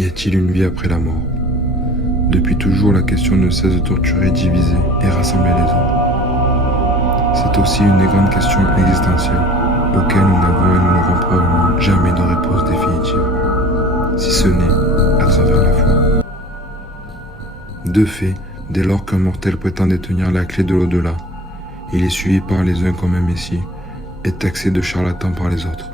Y a-t-il une vie après la mort? Depuis toujours, la question ne cesse de torturer, diviser et rassembler les hommes. C'est aussi une des grandes questions existentielles auxquelles nous n'avons et nous n'aurons probablement jamais de réponse définitive, si ce n'est à travers la foi. De fait, dès lors qu'un mortel prétend détenir la clé de l'au-delà, il est suivi par les uns comme un messie et taxé de charlatan par les autres.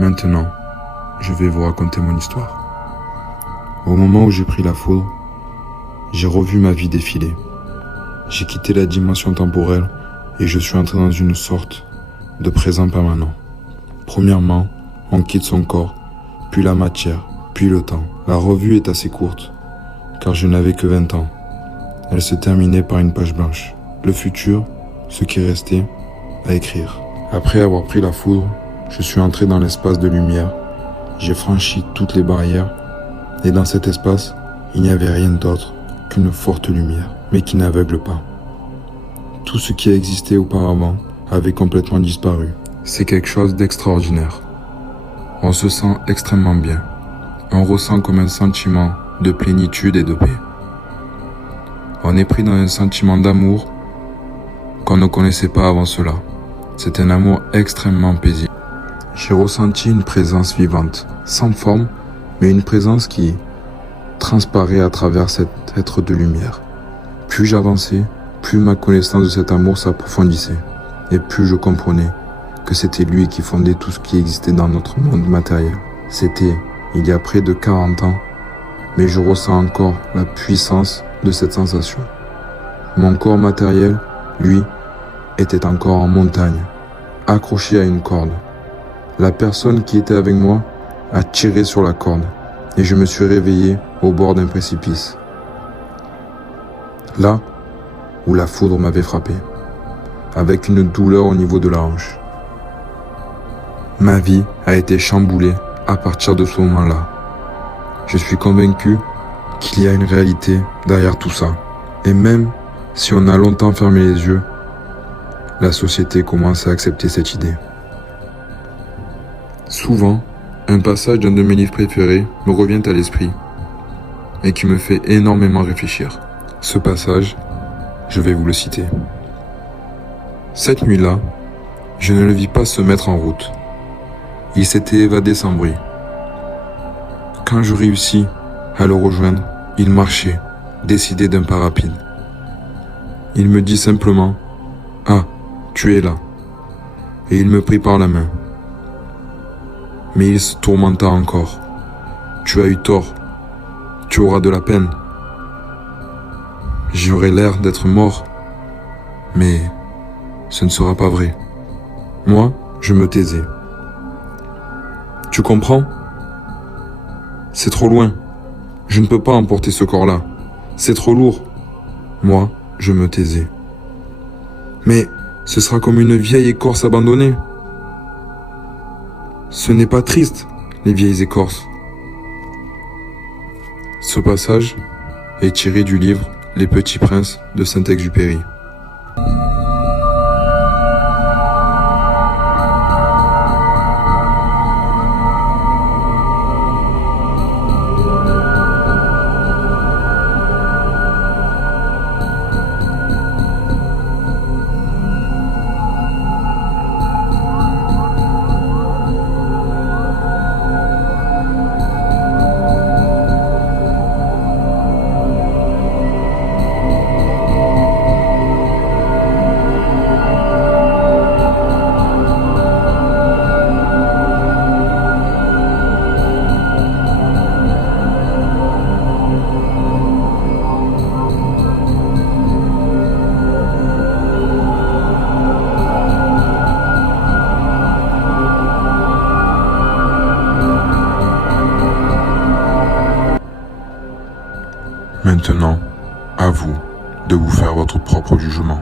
Maintenant, je vais vous raconter mon histoire. Au moment où j'ai pris la foudre, j'ai revu ma vie défiler. J'ai quitté la dimension temporelle et je suis entré dans une sorte de présent permanent. Premièrement, on quitte son corps, puis la matière, puis le temps. La revue est assez courte, car je n'avais que 20 ans. Elle se terminait par une page blanche. Le futur, ce qui restait, à écrire. Après avoir pris la foudre, je suis entré dans l'espace de lumière. J'ai franchi toutes les barrières. Et dans cet espace, il n'y avait rien d'autre qu'une forte lumière, mais qui n'aveugle pas. Tout ce qui a existé auparavant avait complètement disparu. C'est quelque chose d'extraordinaire. On se sent extrêmement bien. On ressent comme un sentiment de plénitude et de paix. On est pris dans un sentiment d'amour qu'on ne connaissait pas avant cela. C'est un amour extrêmement paisible. J'ai ressenti une présence vivante, sans forme, mais une présence qui transparaît à travers cet être de lumière. Plus j'avançais, plus ma connaissance de cet amour s'approfondissait, et plus je comprenais que c'était lui qui fondait tout ce qui existait dans notre monde matériel. C'était il y a près de 40 ans, mais je ressens encore la puissance de cette sensation. Mon corps matériel, lui, était encore en montagne, accroché à une corde. La personne qui était avec moi a tiré sur la corde et je me suis réveillé au bord d'un précipice. Là où la foudre m'avait frappé, avec une douleur au niveau de la hanche. Ma vie a été chamboulée à partir de ce moment-là. Je suis convaincu qu'il y a une réalité derrière tout ça. Et même si on a longtemps fermé les yeux, la société commence à accepter cette idée. Souvent, un passage d'un de mes livres préférés me revient à l'esprit et qui me fait énormément réfléchir. Ce passage, je vais vous le citer. Cette nuit-là, je ne le vis pas se mettre en route. Il s'était évadé sans bruit. Quand je réussis à le rejoindre, il marchait, décidé d'un pas rapide. Il me dit simplement « Ah, tu es là » et il me prit par la main. Mais il se tourmenta encore. « Tu as eu tort. Tu auras de la peine. » J'aurai l'air d'être mort, mais ce ne sera pas vrai. Moi, je me taisais. « Tu comprends? C'est trop loin. Je ne peux pas emporter ce corps-là. C'est trop lourd. » Moi, je me taisais. « Mais ce sera comme une vieille écorce abandonnée. » Ce n'est pas triste, les vieilles écorces. Ce passage est tiré du livre Les Petits Princes de Saint-Exupéry. Maintenant, à vous de vous faire votre propre jugement.